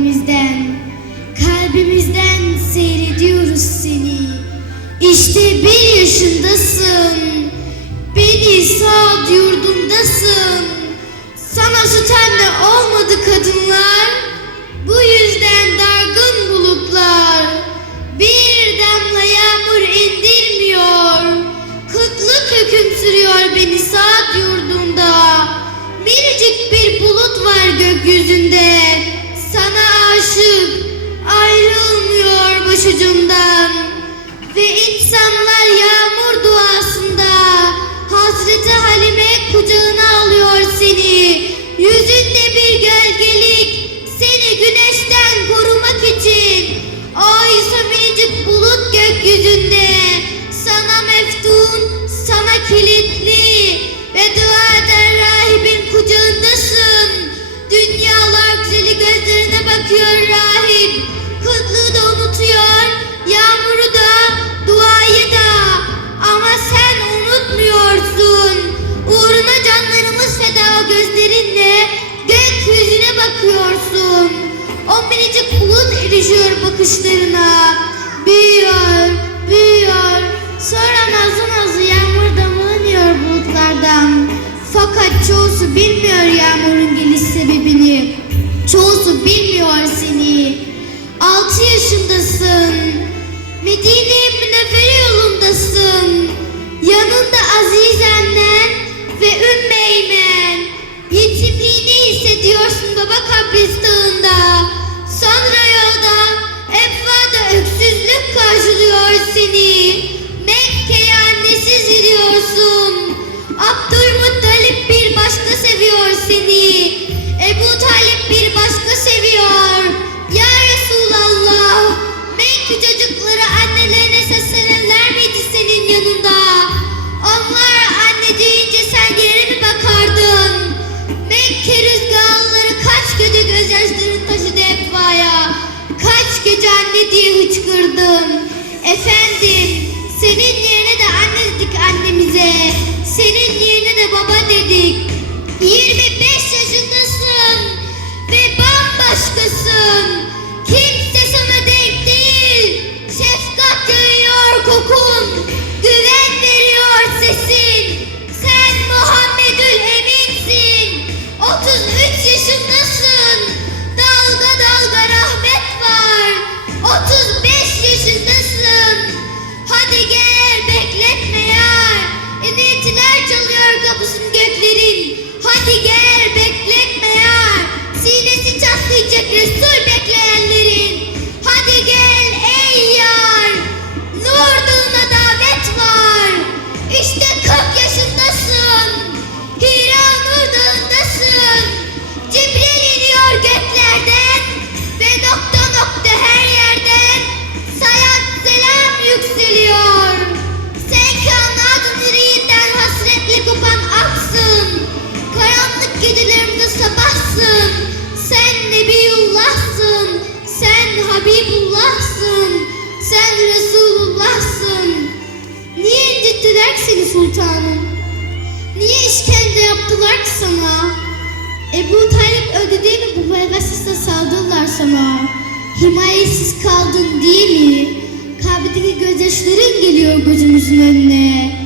kalbimizden. Kalbimizden seyrediyoruz seni. İşte bir yaşındasın. Beni sağ yurdundasın. Sana süt anne olmadı kadınlar. Bu yüzden erişiyor bakışlarına. Büyüyor, büyüyor Sonra nazlı nazlı yağmur damlanıyor bulutlardan. Fakat çoğusu bilmiyor yağmurun geliş sebebini. Çoğusu bilmiyor seni. Altı yaşındasın. Medine Münevvere yolundasın. Yanında Aziz annen ve Ümmü Eymen. Yetimliğini hissediyorsun baba kabristağında baba dedik. 25 seni sultanım? Niye işkence yaptılar ki sana? Ebu Talip öldü değil mi bu peygambersize saldırdılar sana? Himayesiz kaldın değil mi? Kalbindeki gözyaşların geliyor gözümüzün önüne.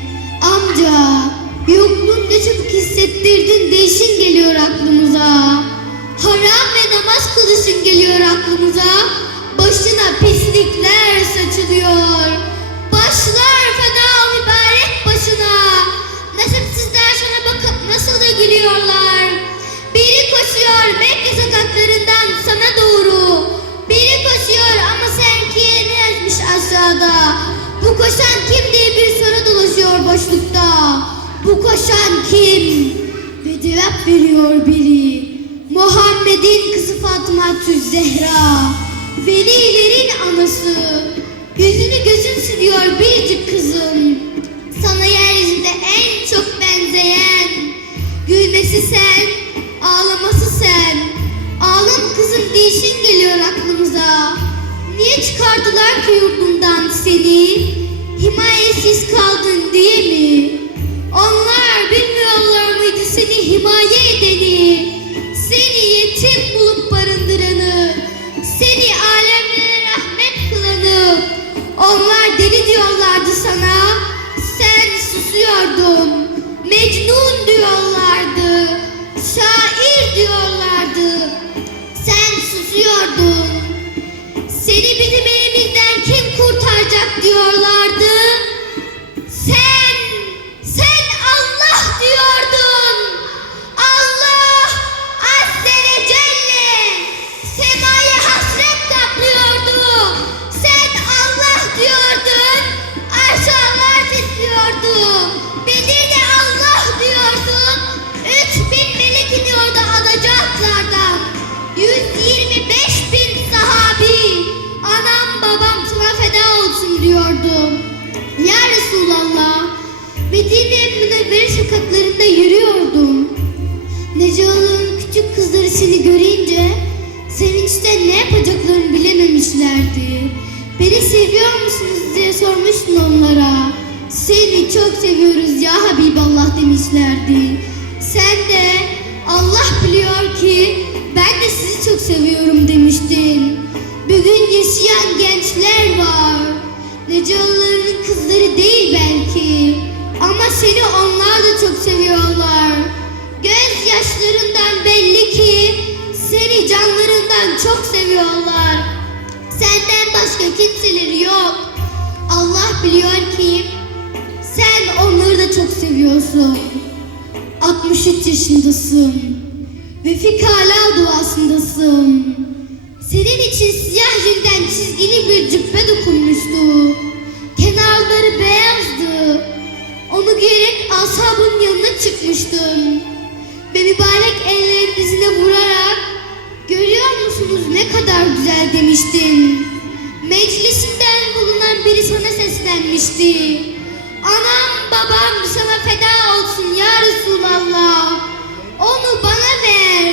Amca, yokluğunu ne çabuk hissettirdin değişin geliyor aklımıza. Haram ve namaz kılışın geliyor aklımıza. Başına pislikler saçılıyor. Başlar feda başına. Nasipsizler sana bakıp nasıl da gülüyorlar. Biri koşuyor Mekke sokaklarından sana doğru. Biri koşuyor ama sen ne yazmış aşağıda. Bu koşan kim diye bir soru dolaşıyor boşlukta. Bu koşan kim? Ve cevap veriyor biri. Muhammed'in kızı Fatıma Tüz Zehra. Velilerin anası. Yüzünü gözüm siliyor biricik kızım. Sana yeryüzünde en çok benzeyen. Gülmesi sen, ağlaması sen. Ağlam kızım değişin geliyor aklımıza. Niye çıkardılar ki yurdumdan seni? Himayesiz kaldın diye mi? Onlar bilmiyorlar mıydı seni himaye edeni, seni yetim bulup barındıranı, seni alemlere rahmet kılanı. Onlar deli diyorlardı sana, you're kızları seni görünce sevinçten ne yapacaklarını bilememişlerdi. Beni seviyor musunuz diye sormuştun onlara. Seni çok seviyoruz ya Habiballah demişlerdi. Sen de Allah biliyor ki ben de sizi çok seviyorum demiştin. Bugün yaşayan gençler var. Necalıların kızları değil belki. Ama seni onlar da çok seviyorlar. Seviyorlar. Senden başka kimseleri yok. Allah biliyor ki sen onları da çok seviyorsun. 63 yaşındasın ve fikala duasındasın. Senin için siyah yünden çizgili bir cübbe dokunmuştu. Kenarları beyazdı. Onu giyerek ashabın yanına çıkmıştım. Ve mübarek ellerin dizine vurarak kadar güzel demiştin. Meclisinden bulunan biri sana seslenmişti. Anam babam sana feda olsun ya Resulallah. Onu bana ver.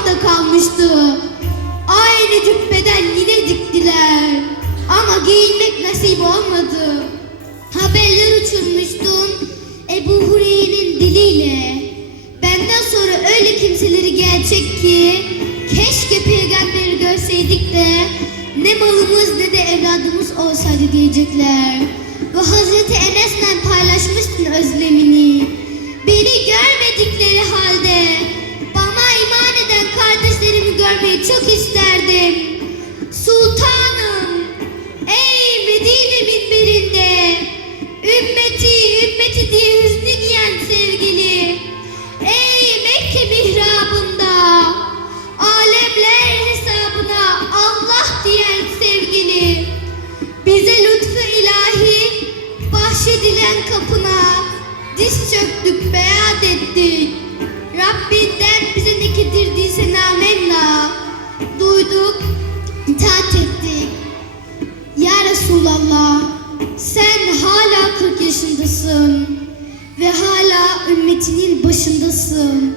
Hafta kalmıştı. Aynı cübbeden yine diktiler. Ama giyinmek nasip olmadı. Haberler uçurmuştun Ebu Hureyre'nin diliyle. Benden sonra öyle kimseleri gelecek ki keşke peygamberi görseydik de ne malımız ne de evladımız olsaydı diyecekler. Ve Hazreti Enes'le paylaşmışsın özlemini. Beni görmedikleri halde kardeşlerimi görmeyi çok isterdim. Sultanım, ey Medine minberinde, ümmeti, ümmeti diye hüznü giyen sevgili, ey Mekke mihrabında, alemler hesabına Allah diyen sevgili, bize lütfu ilahi bahşedilen kapına diz çöktük, beyat ettik. Rabbinden duyduk, itaat ettik. Ya Resulallah, sen hala 40 yaşındasın ve hala ümmetinin başındasın.